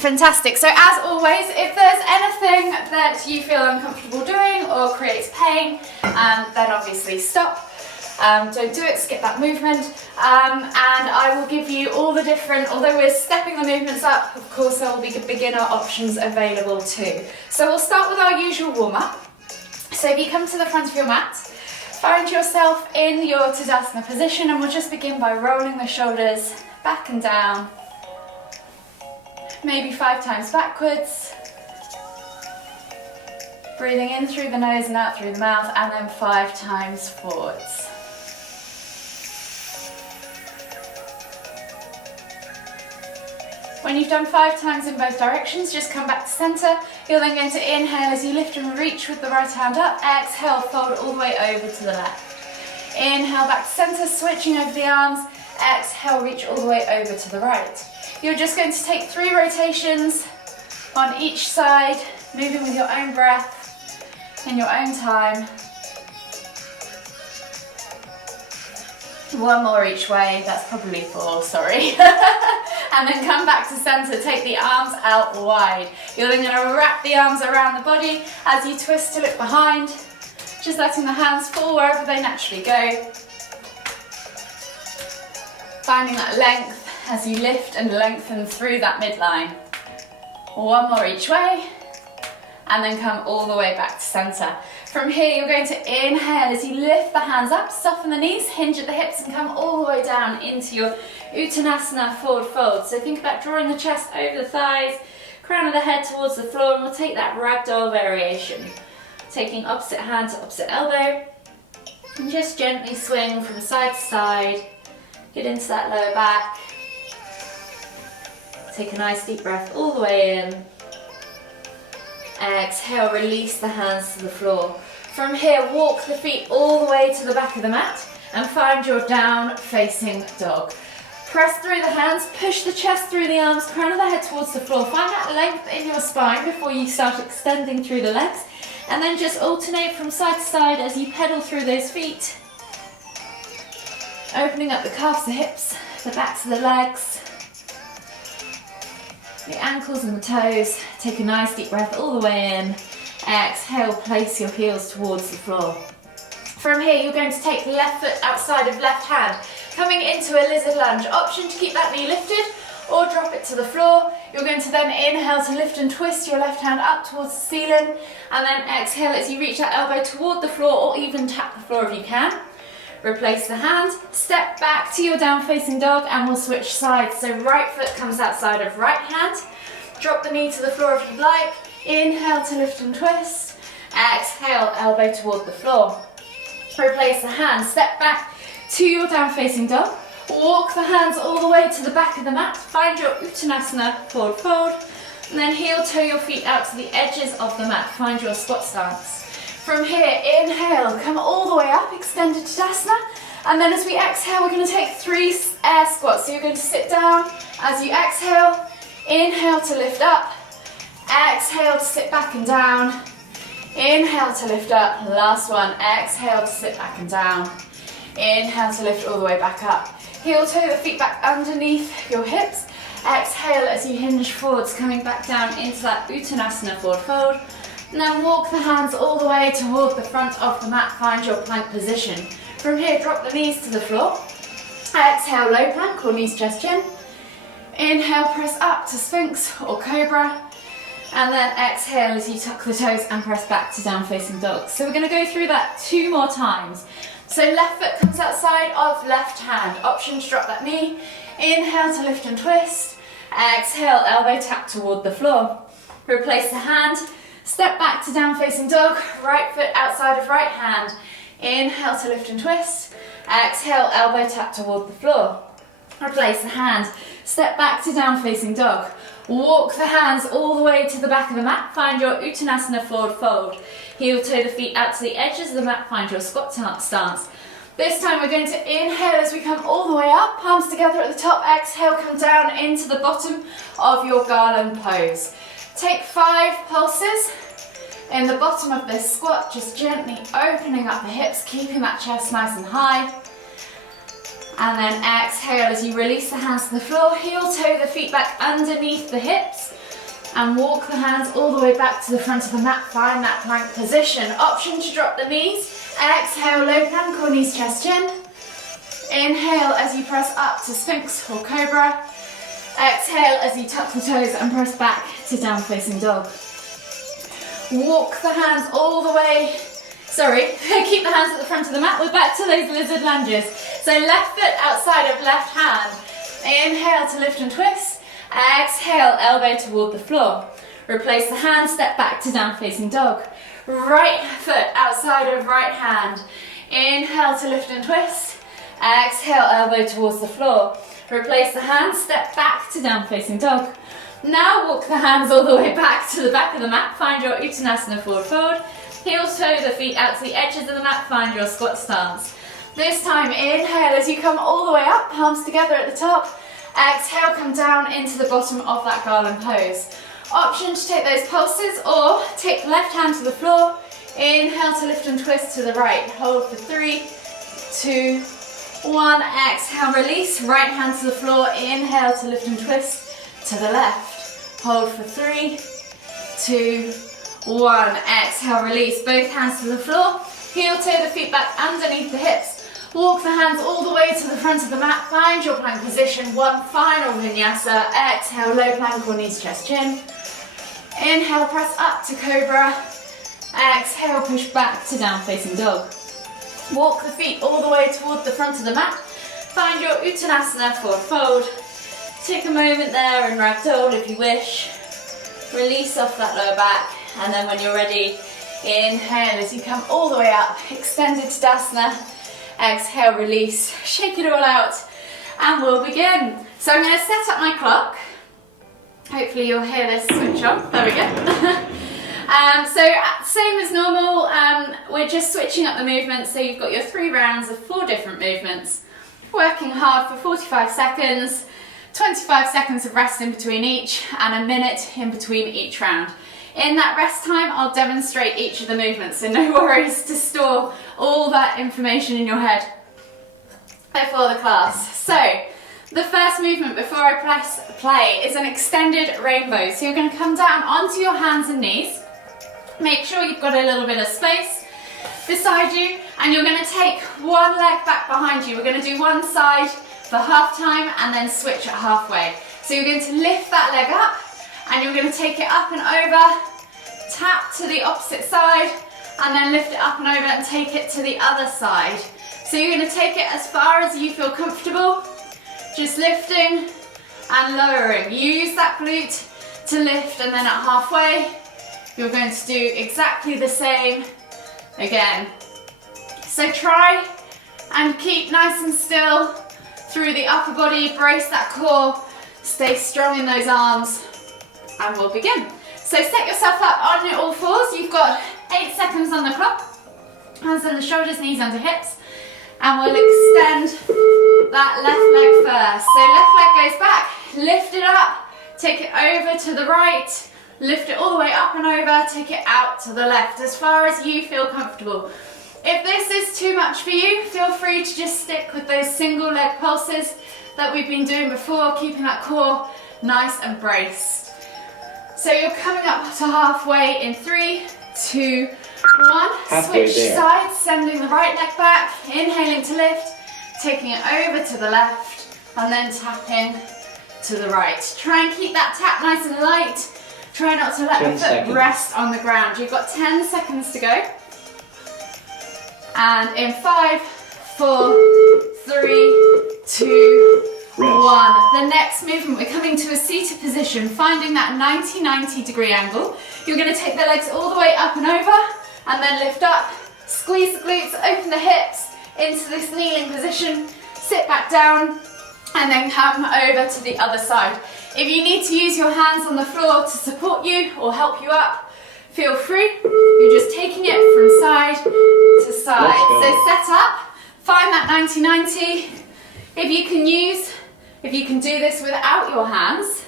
Fantastic. So as always, if there's anything that you feel uncomfortable doing or creates pain, then obviously stop. Don't do it, skip that movement. And I will give you all the different, although we're stepping the movements up, of course there will be beginner options available too. So we'll start with our usual warm-up. So if you come to the front of your mat, find yourself in your Tadasana position, and we'll just begin by rolling the shoulders back and down. Maybe 5 times backwards. Breathing in through the nose and out through the mouth, and then 5 times forwards. When you've done 5 times in both directions, just come back to center. You're then going to inhale as you lift and reach with the right hand up. Exhale, fold all the way over to the left. Inhale back to center, switching over the arms. Exhale, reach all the way over to the right. You're just going to take 3 rotations on each side, moving with your own breath, in your own time. 1 more each way, that's probably 4, sorry. And then come back to center, take the arms out wide. You're then going to wrap the arms around the body as you twist to look behind, just letting the hands fall wherever they naturally go. Finding that length as you lift and lengthen through that midline. 1 more each way, and then come all the way back to center. From here, you're going to inhale as you lift the hands up, soften the knees, hinge at the hips, and come all the way down into your Uttanasana forward fold. So think about drawing the chest over the thighs, crown of the head towards the floor, and we'll take that ragdoll variation. Taking opposite hand to opposite elbow, and just gently swing from side to side. Get into that lower back. Take a nice deep breath all the way in. Exhale, release the hands to the floor. From here, walk the feet all the way to the back of the mat and find your down facing dog. Press through the hands, push the chest through the arms, crown of the head towards the floor. Find that length in your spine before you start extending through the legs. And then just alternate from side to side as you pedal through those feet. Opening up the calves, the hips, the backs of the legs, the ankles and the toes. Take a nice deep breath all the way in. Exhale, place your heels towards the floor. From here, you're going to take the left foot outside of left hand, coming into a lizard lunge. Option to keep that knee lifted or drop it to the floor. You're going to then inhale to lift and twist your left hand up towards the ceiling, and then exhale as you reach that elbow toward the floor, or even tap the floor if you can. Replace the hand, step back to your down facing dog, and we'll switch sides. So right foot comes outside of right hand. Drop the knee to the floor if you'd like. Inhale to lift and twist. Exhale, elbow toward the floor. Replace the hand, step back to your down facing dog. Walk the hands all the way to the back of the mat. Find your Uttanasana forward fold. And then heel toe your feet out to the edges of the mat. Find your squat stance. From here, inhale, come all the way up, extended Tadasana. And then as we exhale, we're going to take 3 air squats. So you're going to sit down as you exhale. Inhale to lift up. Exhale to sit back and down. Inhale to lift up. Last one. Exhale to sit back and down. Inhale to lift all the way back up. Heel toe the feet back underneath your hips. Exhale as you hinge forwards, coming back down into that Uttanasana forward fold. And then walk the hands all the way toward the front of the mat. Find your plank position. From here, drop the knees to the floor. Exhale, low plank or knees, chest, chin. Inhale, press up to Sphinx or Cobra. And then exhale as you tuck the toes and press back to down facing dog. So we're going to go through that 2 more times. So left foot comes outside of left hand. Option to drop that knee. Inhale to lift and twist. Exhale, elbow tap toward the floor. Replace the hand. Step back to down facing dog. Right foot outside of right hand. Inhale to lift and twist. Exhale, elbow tap toward the floor. Replace the hand. Step back to down facing dog. Walk the hands all the way to the back of the mat. Find your Uttanasana forward fold. Heel toe the feet out to the edges of the mat. Find your squat stance. This time we're going to inhale as we come all the way up. Palms together at the top. Exhale, come down into the bottom of your garland pose. Take 5 pulses in the bottom of this squat, just gently opening up the hips, keeping that chest nice and high. And then exhale as you release the hands to the floor, heel toe the feet back underneath the hips. And walk the hands all the way back to the front of the mat. Find that plank position. Option to drop the knees. Exhale, low plank or knees, chest, chin. Inhale as you press up to Sphinx or Cobra. Exhale as you tuck the toes and press back to down facing dog. Walk the hands all the way. Sorry, keep the hands at the front of the mat. We're back to those lizard lunges. So left foot outside of left hand. Inhale to lift and twist. Exhale, elbow toward the floor. Replace the hand, step back to down facing dog. Right foot outside of right hand. Inhale to lift and twist. Exhale, elbow towards the floor. Replace the hand, step back to down facing dog. Now walk the hands all the way back to the back of the mat. Find your Uttanasana forward fold. Heels toe the feet out to the edges of the mat. Find your squat stance. This time, inhale as you come all the way up, palms together at the top. Exhale, come down into the bottom of that garland pose. Option to take those pulses or take the left hand to the floor. Inhale to lift and twist to the right. Hold for 3, 2, 1. Exhale, release. Right hand to the floor. Inhale to lift and twist to the left. Hold for 3, 2, 1. Exhale, release. Both hands to the floor. Heel toe the feet back underneath the hips. Walk the hands all the way to the front of the mat. Find your plank position. One final vinyasa. Exhale, low plank or knees, chest, chin. Inhale, press up to Cobra. Exhale, push back to down facing dog. Walk the feet all the way toward the front of the mat. Find your Uttanasana forward fold. Take a moment there and ragdoll if you wish. Release off that lower back. And then when you're ready, inhale as you come all the way up. Extended Tadasana. Exhale, release, shake it all out, and we'll begin. So I'm going to set up my clock. Hopefully you'll hear this switch on. There we go. So same as normal, we're just switching up the movements. So you've got your 3 rounds of 4 different movements. Working hard for 45 seconds, 25 seconds of rest in between each, and a minute in between each round. In that rest time, I'll demonstrate each of the movements, so no worries to store all that information in your head before the class. So, the first movement before I press play is an extended rainbow. So you're going to come down onto your hands and knees. Make sure you've got a little bit of space beside you, and you're going to take one leg back behind you. We're going to do one side for half time and then switch at halfway. So you're going to lift that leg up, and you're going to take it up and over, tap to the opposite side, and then lift it up and over and take it to the other side. So you're going to take it as far as you feel comfortable, just lifting and lowering. Use that glute to lift, and then at halfway, you're going to do exactly the same again. So try and keep nice and still through the upper body, brace that core, stay strong in those arms, and we'll begin. So set yourself up on your all fours. You've got 8 seconds on the clock. Hands on the shoulders, knees under hips. And we'll extend that left leg first. So left leg goes back, lift it up, take it over to the right, lift it all the way up and over, take it out to the left, as far as you feel comfortable. If this is too much for you, feel free to just stick with those single leg pulses that we've been doing before, keeping that core nice and braced. So you're coming up to halfway in 3, 2, 1. Switch sides, sending the right leg back, inhaling to lift, taking it over to the left, and then tapping to the right. Try and keep that tap nice and light. Try not to let the foot rest on the ground. You've got 10 seconds to go. And in 5, 4, 3, 2, 1. The next movement, we're coming to a seated position, finding that 90 degree angle. You're going to take the legs all the way up and over, and then lift up, squeeze the glutes, open the hips into this kneeling position, sit back down, and then come over to the other side. If you need to use your hands on the floor to support you or help you up, feel free. You're just taking it from side to side. So set up, find that 90. If you can do this without your hands,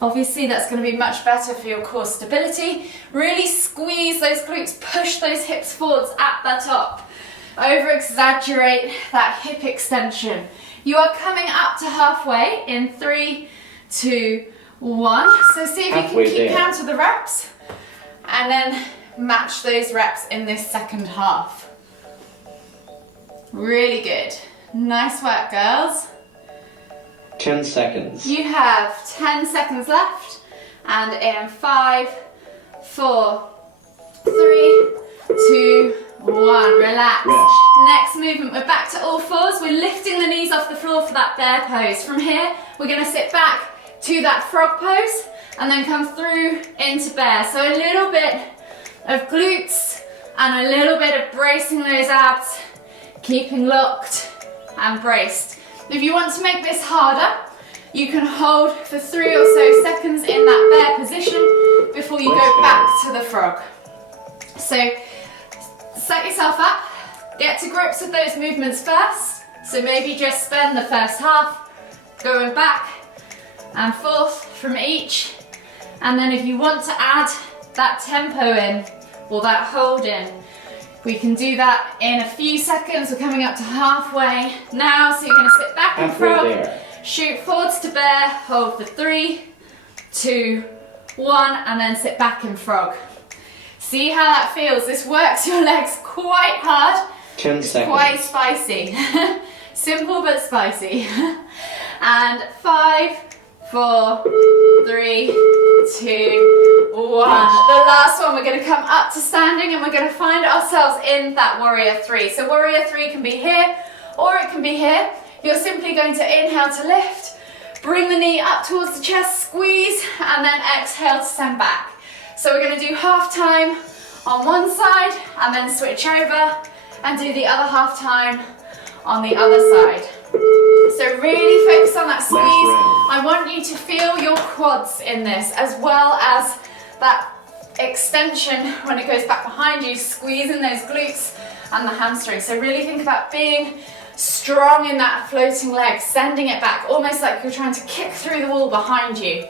obviously that's going to be much better for your core stability. Really squeeze those glutes, push those hips forwards at the top. Over exaggerate that hip extension. You are coming up to halfway in 3, 2, 1. So see if you can keep count of the reps and then match those reps in this second half. Really good. Nice work, girls. 10 seconds. You have 10 seconds left, and in 5, 4, 3, 2, 1. Relax. Rest. Next movement, we're back to all fours. We're lifting the knees off the floor for that bear pose. From here, we're going to sit back to that frog pose and then come through into bear. So a little bit of glutes and a little bit of bracing those abs, keeping locked and braced. If you want to make this harder, you can hold for 3 or so seconds in that bear position before you go back to the frog. So set yourself up, get to grips with those movements first. So maybe just spend the first half going back and forth from each. And then if you want to add that tempo in or that hold in, we can do that in a few seconds. We're coming up to halfway now. So you're going to sit back in frog, shoot forwards to bear, hold for 3, 2, 1, and then sit back in frog. See how that feels. This works your legs quite hard. 10 seconds. Quite spicy. Simple but spicy. And 5, 4, 3, 2, 1. The last one, we're going to come up to standing and we're going to find ourselves in that warrior 3. So warrior 3 can be here or it can be here. You're simply going to inhale to lift, bring the knee up towards the chest, squeeze, and then exhale to stand back. So we're going to do half time on one side and then switch over and do the other half time on the other side. So really focus on that squeeze. I want you to feel your quads in this as well as that extension when it goes back behind you, squeezing those glutes and the hamstrings. So really think about being strong in that floating leg, sending it back, almost like you're trying to kick through the wall behind you.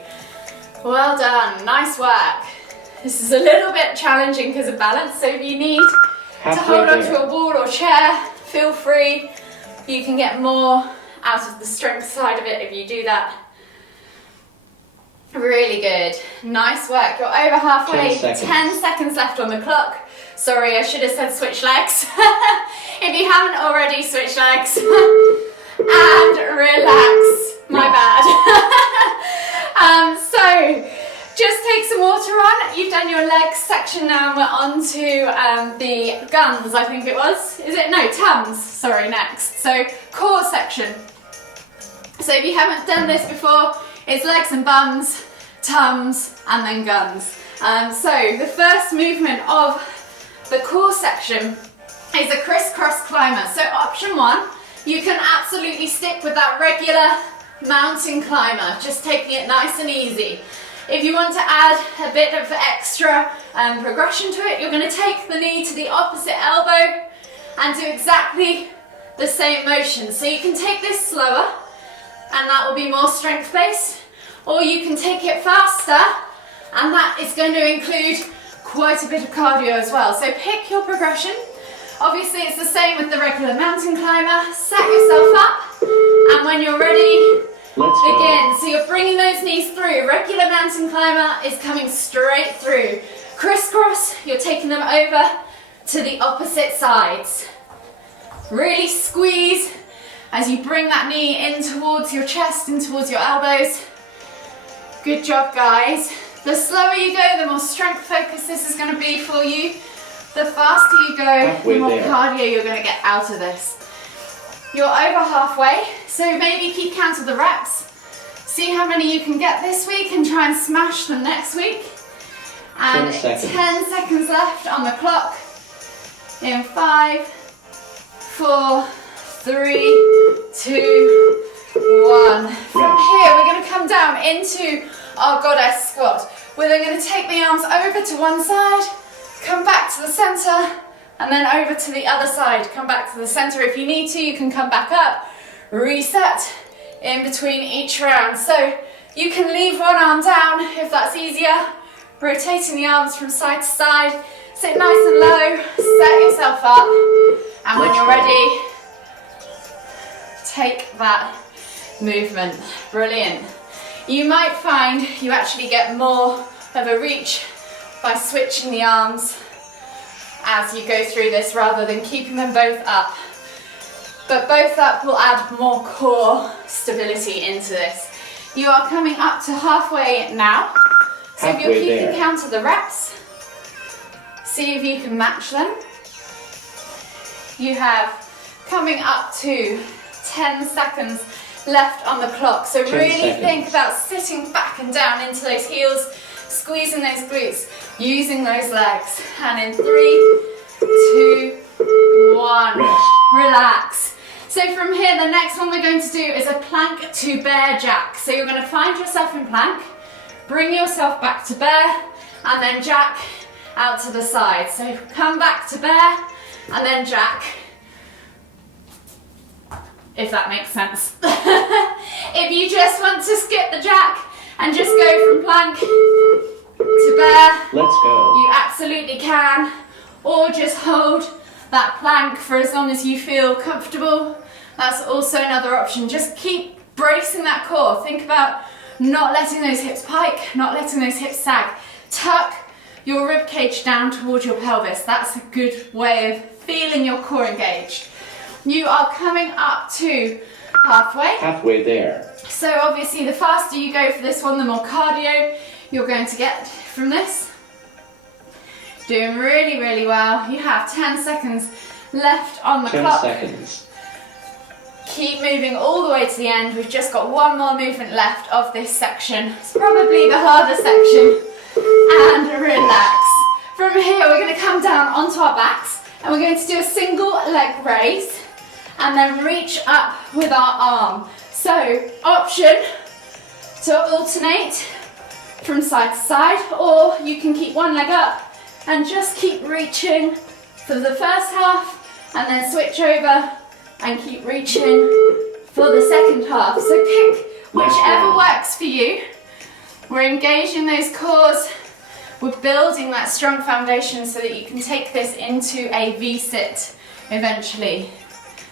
Well done, nice work. This is a little bit challenging because of balance, so if you need to hold onto a wall or chair, feel free. You can get more out of the strength side of it if you do that. Really good. Nice work. You're over halfway. 10 seconds left on the clock. Sorry, I should have said switch legs. If you haven't already, switch legs. And relax. My bad. So, just take some water on. You've done your legs section now and we're on to the guns, I think it was. Is it? No, tums. Sorry, next. So, core section. So if you haven't done this before, it's legs and bums, tums, and then guns. So the first movement of the core section is a crisscross climber. So option 1, you can absolutely stick with that regular mountain climber, just taking it nice and easy. If you want to add a bit of extra progression to it, you're going to take the knee to the opposite elbow and do exactly the same motion. So you can take this slower, and that will be more strength based, or you can take it faster and that is going to include quite a bit of cardio as well. So pick your progression. Obviously it's the same with the regular mountain climber. Set yourself up and when you're ready, begin. So you're bringing those knees through. Regular mountain climber is coming straight through. Crisscross, you're taking them over to the opposite sides. Really squeeze as you bring that knee in towards your chest, in towards your elbows. Good job, guys. The slower you go, the more strength focused this is going to be for you. The faster you go, the more cardio you're going to get out of this. You're over halfway, so maybe keep count of the reps. See how many you can get this week and try and smash them next week. And 10 seconds left on the clock. In 5, 4, 3, 2, 1. From here, we're going to come down into our goddess squat. We're then going to take the arms over to one side, come back to the center, and then over to the other side. Come back to the center. If you need to, you can come back up, reset in between each round. So you can leave one arm down if that's easier, rotating the arms from side to side. Sit nice and low, set yourself up, and when you're ready, take that movement. Brilliant. You might find you actually get more of a reach by switching the arms as you go through this rather than keeping them both up. But both up will add more core stability into this. You are coming up to halfway now. So if you're keeping count of the reps, see if you can match them. You have coming up to 10 seconds left on the clock. So really think about sitting back and down into those heels, squeezing those glutes, using those legs. And in 3, 2, 1, relax. So from here, the next one we're going to do is a plank to bear jack. So you're going to find yourself in plank, bring yourself back to bear, and then jack out to the side. So come back to bear, and then jack, if that makes sense. If you just want to skip the jack and just go from plank to bear, let's go. You absolutely can. Or just hold that plank for as long as you feel comfortable. That's also another option. Just keep bracing that core. Think about not letting those hips pike, not letting those hips sag. Tuck your rib cage down towards your pelvis. That's a good way of feeling your core engaged. You are coming up to halfway. Halfway there. So obviously the faster you go for this one, the more cardio you're going to get from this. Doing really, really well. You have 10 seconds left on the clock. 10 seconds. Keep moving all the way to the end. We've just got one more movement left of this section. It's probably the harder section. And relax. From here, we're going to come down onto our backs and we're going to do a single leg raise and then reach up with our arm. So, option to alternate from side to side, or you can keep one leg up and just keep reaching for the first half and then switch over and keep reaching for the second half. So pick whichever works for you. We're engaging those cores. We're building that strong foundation so that you can take this into a V-sit eventually.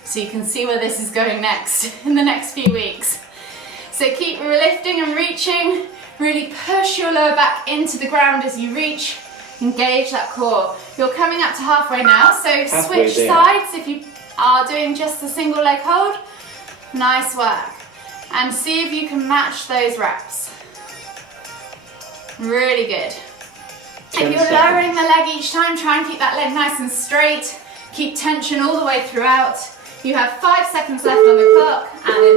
So you can see where this is going next in the next few weeks. So keep lifting and reaching. Really push your lower back into the ground as you reach. Engage that core. You're coming up to halfway now, so switch sides if you are doing just the single leg hold. Nice work. And see if you can match those reps. Really good. If you're lowering the leg each time, try and keep that leg nice and straight. Keep tension all the way throughout. You have 5 seconds left on the clock. And in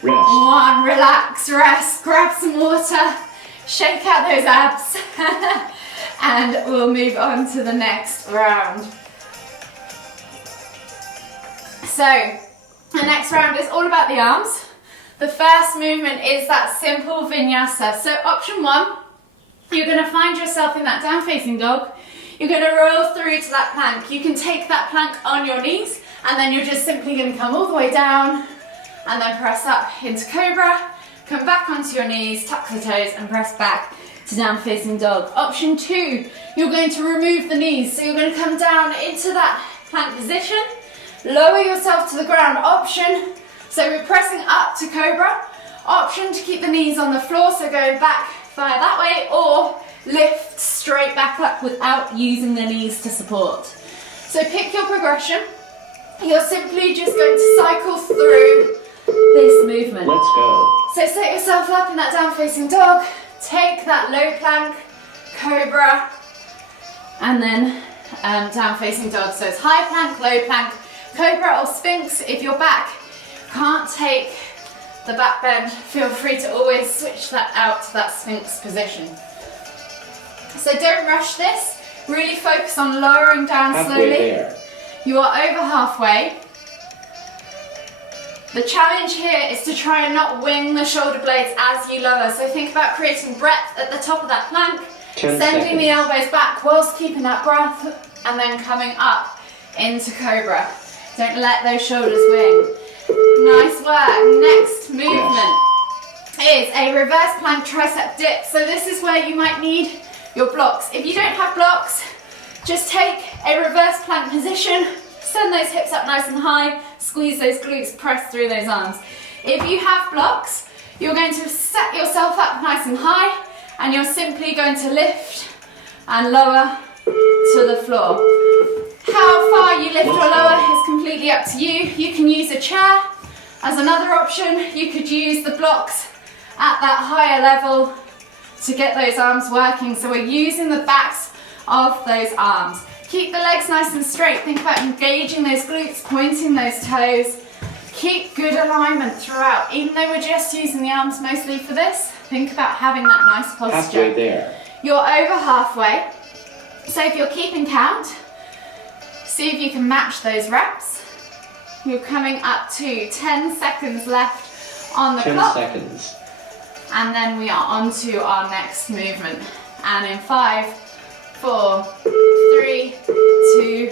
3, 2, 1, relax, rest, grab some water. Shake out those abs and we'll move on to the next round. So the next round is all about the arms. The first movement is that simple vinyasa. So option 1, you're going to find yourself in that down facing dog. You're going to roll through to that plank. You can take that plank on your knees and then you're just simply going to come all the way down and then press up into cobra. Come back onto your knees, tuck the toes and press back to down facing dog. Option 2, you're going to remove the knees. So you're going to come down into that plank position, lower yourself to the ground. Option, so we're pressing up to cobra. Option to keep the knees on the floor, so going back via that way, or lift straight back up without using the knees to support. So pick your progression. You're simply just going to cycle through this movement. Let's go. So set yourself up in that down facing dog, take that low plank, cobra, and then down facing dog. So it's high plank, low plank, cobra or sphinx. If your back can't take the back bend, feel free to always switch that out to that sphinx position. So don't rush this, really focus on lowering down slowly. You are over halfway. The challenge here is to try and not wing the shoulder blades as you lower. So think about creating breadth at the top of that plank, sending the elbows back whilst keeping that breath, and then coming up into cobra. Don't let those shoulders wing. Nice work. Next movement is a reverse plank tricep dip. So this is where you might need your blocks. If you don't have blocks, just take a reverse plank position, send those hips up nice and high, squeeze those glutes, press through those arms. If you have blocks, you're going to set yourself up nice and high, and you're simply going to lift and lower to the floor. How far you lift or lower is completely up to you. You can use a chair as another option. You could use the blocks at that higher level to get those arms working. So we're using the backs of those arms. Keep the legs nice and straight. Think about engaging those glutes, pointing those toes. Keep good alignment throughout. Even though we're just using the arms mostly for this, think about having that nice posture. Halfway there. You're over halfway. So if you're keeping count, see if you can match those reps. You're coming up to 10 seconds left on the 10 clock. seconds. And then we are on to our next movement. And in 5, 4, 3, 2,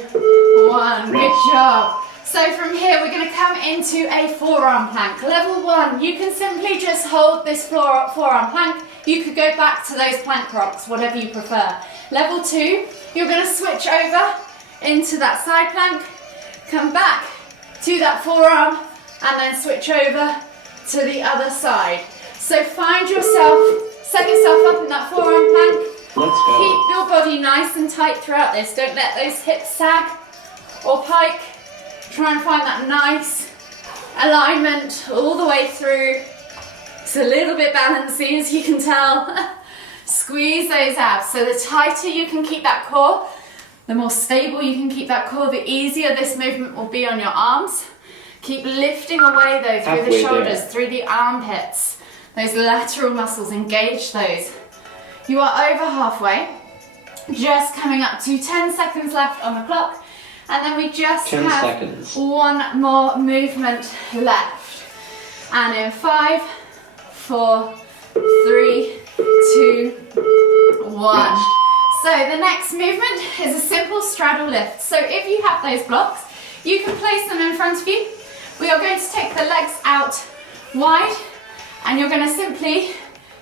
1. Good job. So from here, we're going to come into a forearm plank. Level 1, you can simply just hold this forearm plank. You could go back to those plank rocks, whatever you prefer. Level 2, you're going to switch over into that side plank, come back to that forearm, and then switch over to the other side. So find yourself, set yourself up in that forearm plank. Let's go. Keep your body nice and tight throughout this. Don't let those hips sag or pike. Try and find that nice alignment all the way through. It's a little bit bouncy, as you can tell. Squeeze those abs. So the tighter you can keep that core, the more stable you can keep that core, the easier this movement will be on your arms. Keep lifting away though through the shoulders, through the armpits. Those lateral muscles, engage those. You are over halfway. Just coming up to 10 seconds left on the clock. And then we just 10 have seconds. one more movement left. And in 5, 4, 3, 2, 1. So the next movement is a simple straddle lift. So if you have those blocks, you can place them in front of you. We are going to take the legs out wide, and you're going to simply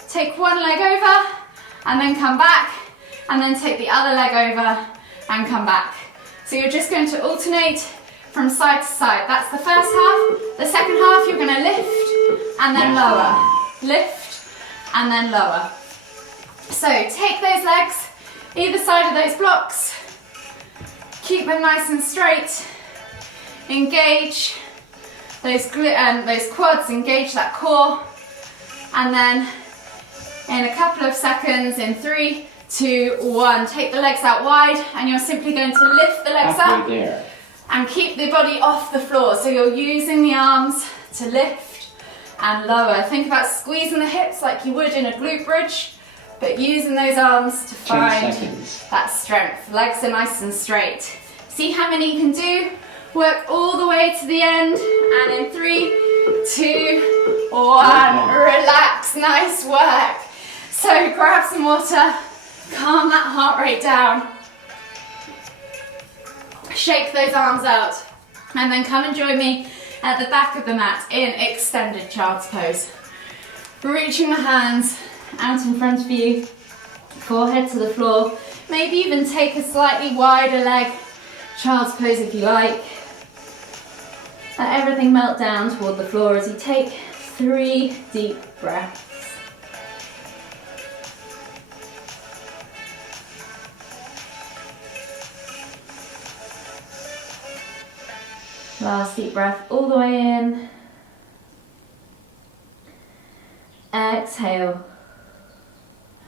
take one leg over and then come back, and then take the other leg over and come back. So you're just going to alternate from side to side. That's the first half. The second half, you're going to lift and then lower. Lift and then lower. So take those legs either side of those blocks. Keep them nice and straight. Engage those quads, engage that core. And then in a couple of seconds, in 3, 2, 1, take the legs out wide, and you're simply going to lift the legs up there. and keep the body off the floor. So you're using the arms to lift and lower. Think about squeezing the hips like you would in a glute bridge, but using those arms to find that strength. Legs are nice and straight. See how many you can do. Work all the way to the end, and in 3, 2, 1, relax. Nice work. So grab some water. Calm that heart rate down. Shake those arms out. And then come and join me at the back of the mat in extended child's pose. Reaching the hands out in front of you, forehead to the floor. Maybe even take a slightly wider leg, child's pose if you like. Let everything melt down toward the floor as you take 3 deep breaths. Last deep breath all the way in. Exhale.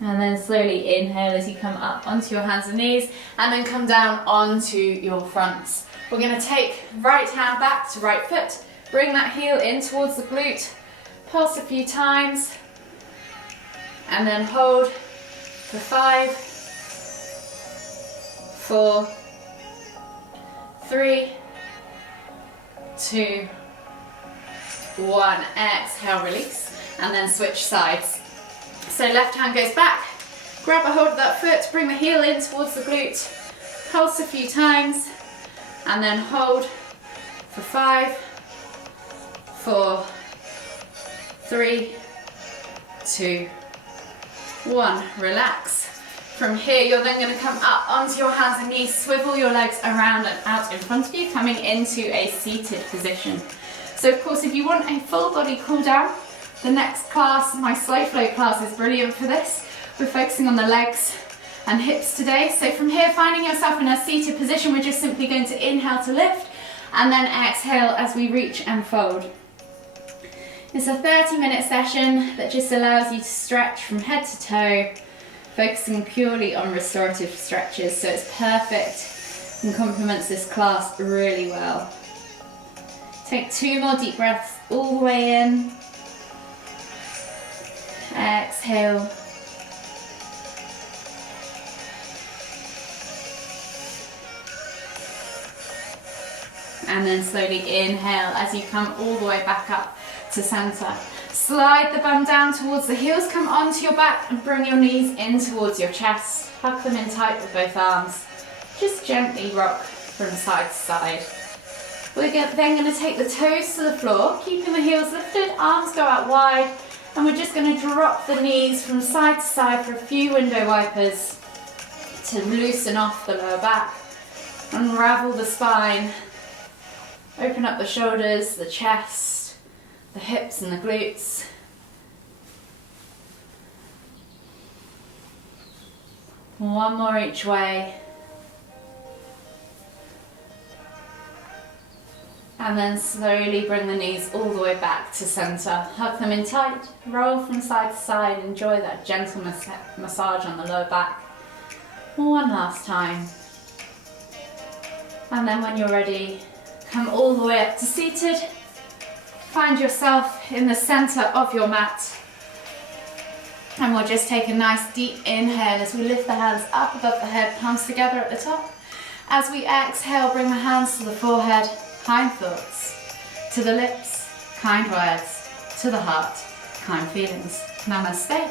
And then slowly inhale as you come up onto your hands and knees, and then come down onto your fronts. We're going to take right hand back to right foot. Bring that heel in towards the glute. Pulse a few times. And then hold for 5, 4, 3, 2, 1. Exhale, release, and then switch sides. So left hand goes back, grab a hold of that foot, bring the heel in towards the glute, pulse a few times, and then hold for 5, 4, 3, 2, 1. Relax. From here, you're then going to come up onto your hands and knees, swivel your legs around and out in front of you, coming into a seated position. So of course, if you want a full body cool down, The next class, my slow flow class, is brilliant for this. We're focusing on the legs and hips today. So from here, finding yourself in a seated position, we're just simply going to inhale to lift and then exhale as we reach and fold. It's a 30-minute session that just allows you to stretch from head to toe, focusing purely on restorative stretches, so it's perfect and complements this class really well. Take 2 more deep breaths all the way in. Exhale. And then slowly inhale as you come all the way back up to center. Slide the bum down towards the heels, come onto your back and bring your knees in towards your chest. Hug them in tight with both arms. Just gently rock from side to side. We're then going to take the toes to the floor, keeping the heels lifted, arms go out wide, and we're just going to drop the knees from side to side for a few window wipers to loosen off the lower back. Unravel the spine. Open up the shoulders, the chest, the hips and the glutes. One more each way. And then slowly bring the knees all the way back to center. Hug them in tight, roll from side to side, enjoy that gentle massage on the lower back. One last time. And then when you're ready, come all the way up to seated. Find yourself in the center of your mat. And we'll just take a nice deep inhale as we lift the hands up above the head, palms together at the top. As we exhale, bring the hands to the forehead, kind thoughts. To the lips, kind words. To the heart, kind feelings. Namaste.